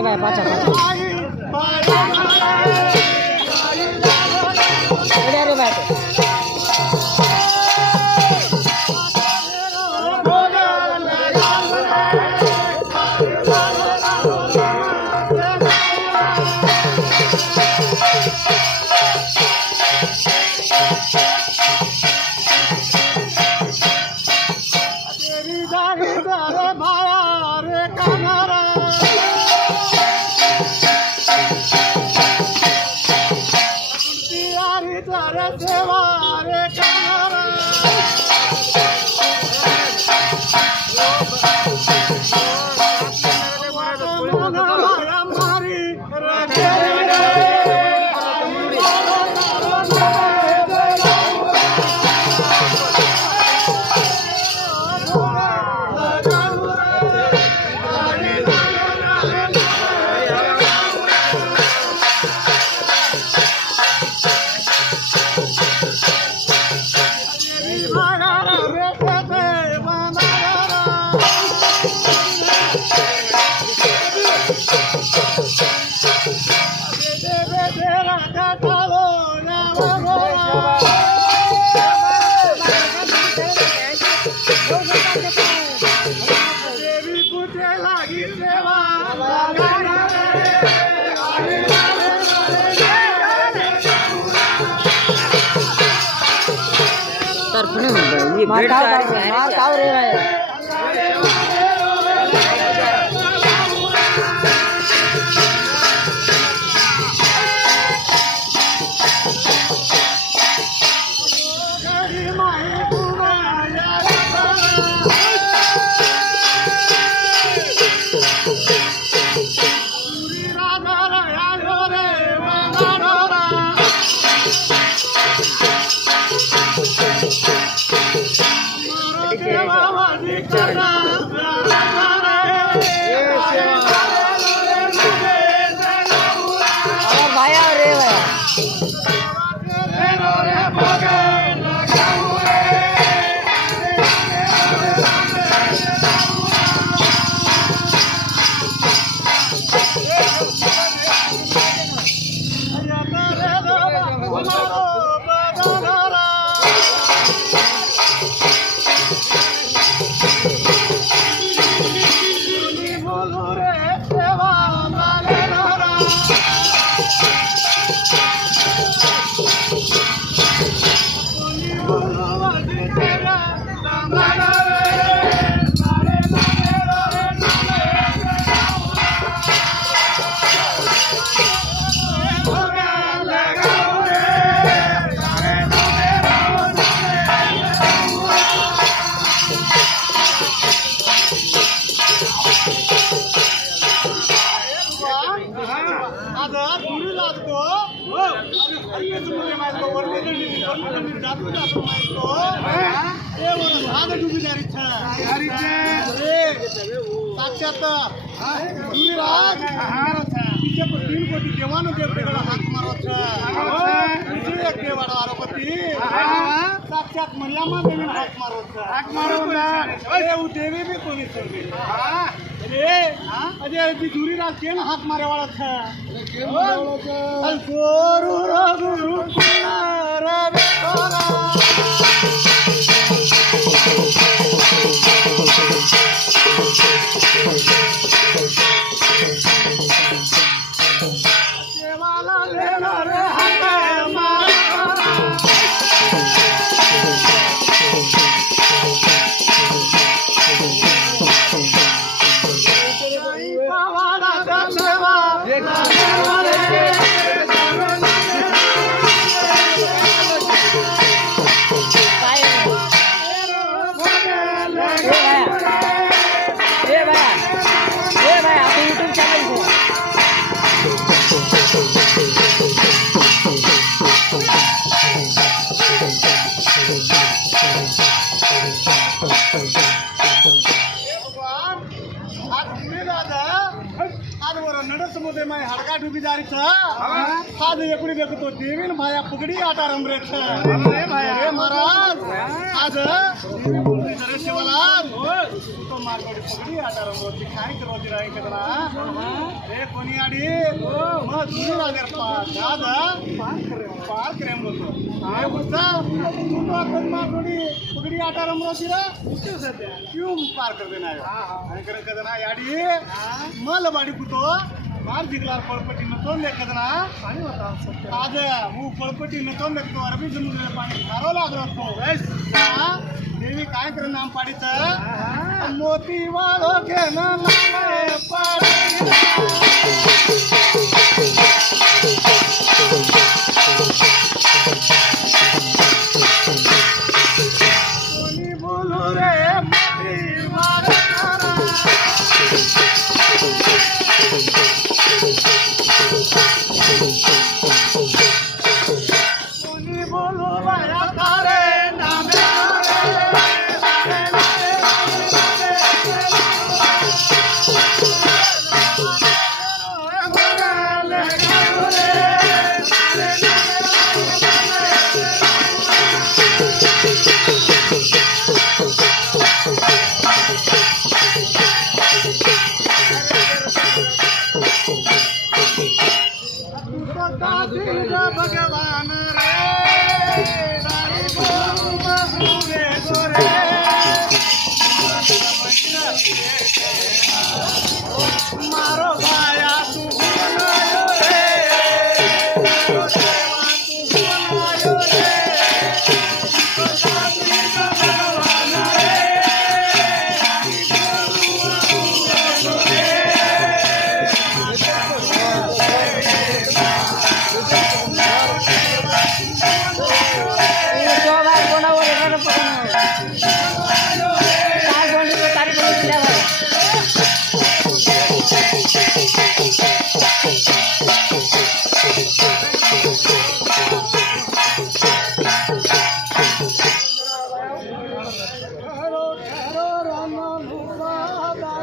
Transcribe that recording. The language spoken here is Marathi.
रे भाई पाचा रे भाई साक्षात मरियम्मा देवी हाक मारो देवी भी कोनी अरे अजय दूरी रात के ना हाक मारे वाला था गुरु गुरु देवीन भाया पुगड़ी आटा रमरे महाराज आज शिवलाल तू तो मारवाडी पगडी आता रंगवती काय करवती राही कदना रे कोणी आडी मग जुनी रागर दादा पार करेम बोलतो काय बोलता तू तो आपण मारवाडी पगडी आता रंगवती रा क्यों पार कर देना आणि करे कदना याडी मल बाडी कुतो मार जिगलार पळपटी न तोंड लेकदना पाणी होता आज मू पळपटी न तोंड लेकतो अरबी समुद्र पाणी खारो लागलो तो देवी काय करे नाम पाडीच मोती वाळो घे ना पाडी कोणी बोलू रे मोती वाळो कोणी बोलू बाया तारे नामे भगवान